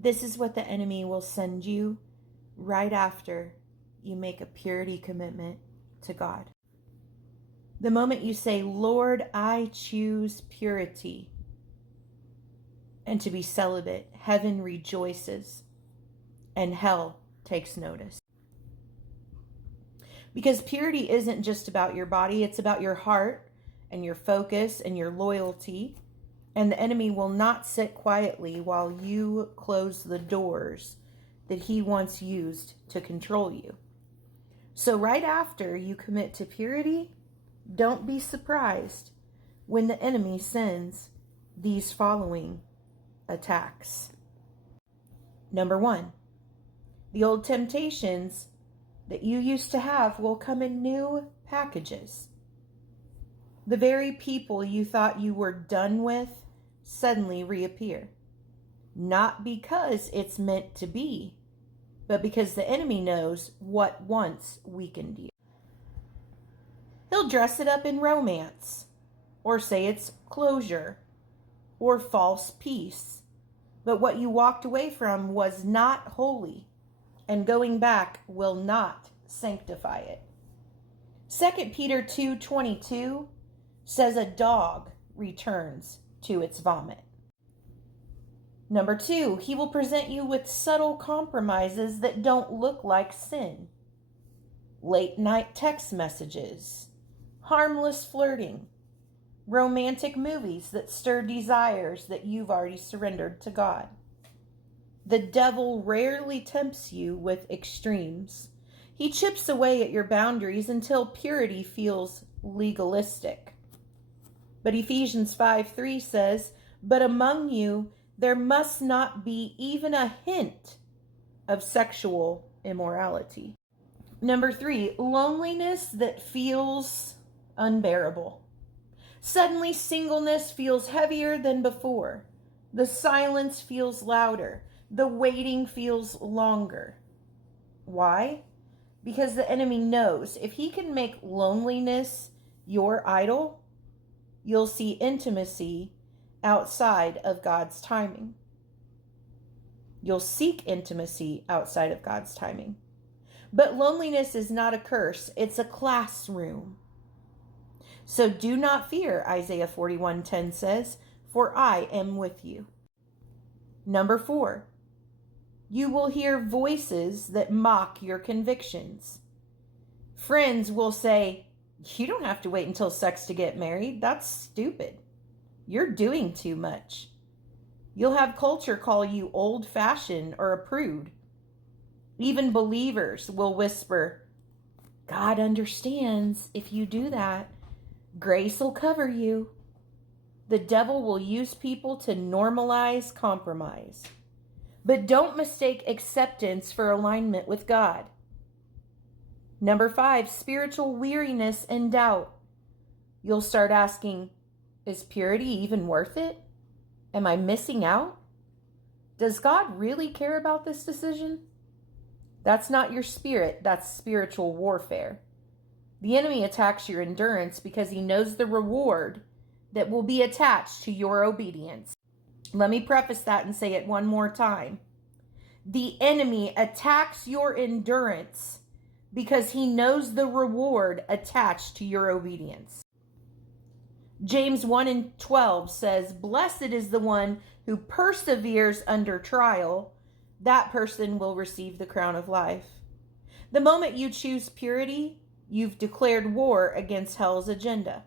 This is what the enemy will send you right after you make a purity commitment to God. The moment you say, Lord, I choose purity and to be celibate, heaven rejoices and hell takes notice. Because purity isn't just about your body, it's about your heart and your focus and your loyalty. And the enemy will not sit quietly while you close the doors that he once used to control you. So right after you commit to purity, don't be surprised when the enemy sends these following attacks. Number 1, the old temptations that you used to have will come in new packages. The very people you thought you were done with suddenly reappear. Not because it's meant to be, but because the enemy knows what once weakened you. He'll dress it up in romance, or say it's closure, or false peace. But what you walked away from was not holy, and going back will not sanctify it. 2 Peter 2:22 says a dog returns to its vomit. Number 2, he will present you with subtle compromises that don't look like sin. Late night text messages, harmless flirting, romantic movies that stir desires that you've already surrendered to God. The devil rarely tempts you with extremes. He chips away at your boundaries until purity feels legalistic. But Ephesians 5:3 says, "But among you there must not be even a hint of sexual immorality." Number 3, loneliness that feels unbearable. Suddenly, singleness feels heavier than before. The silence feels louder. The waiting feels longer. Why? Because the enemy knows if he can make loneliness your idol, you'll see intimacy outside of God's timing. You'll seek intimacy outside of God's timing. But loneliness is not a curse, it's a classroom. So do not fear, Isaiah 41:10 says, for I am with you. Number 4, you will hear voices that mock your convictions. Friends will say, you don't have to wait until sex to get married. That's stupid. You're doing too much. You'll have culture call you old-fashioned or a prude. Even believers will whisper, God understands if you do that. Grace will cover you. The devil will use people to normalize compromise. But don't mistake acceptance for alignment with God. Number 5, spiritual weariness and doubt. You'll start asking, is purity even worth it? Am I missing out? Does God really care about this decision? That's not your spirit, that's spiritual warfare. The enemy attacks your endurance because he knows the reward that will be attached to your obedience. Let me preface that and say it one more time. The enemy attacks your endurance because he knows the reward attached to your obedience. James 1:12 says, blessed is the one who perseveres under trial. That person will receive the crown of life. The moment you choose purity, you've declared war against hell's agenda.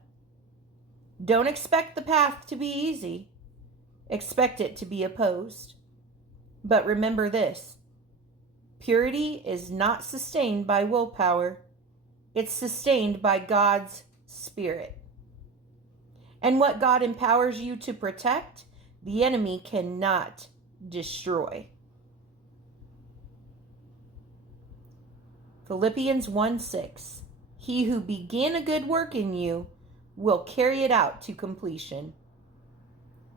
Don't expect the path to be easy. Expect it to be opposed. But remember this, purity is not sustained by willpower. It's sustained by God's Spirit. And what God empowers you to protect, the enemy cannot destroy. Philippians 1:6, he who began a good work in you will carry it out to completion.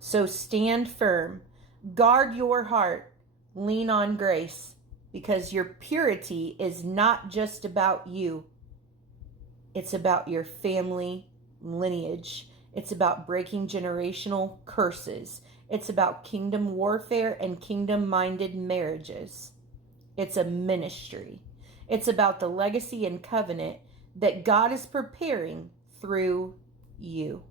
So stand firm, guard your heart, lean on grace, because your purity is not just about you. It's about your family lineage. It's about breaking generational curses. It's about kingdom warfare and kingdom-minded marriages. It's a ministry. It's about the legacy and covenant that God is preparing through you.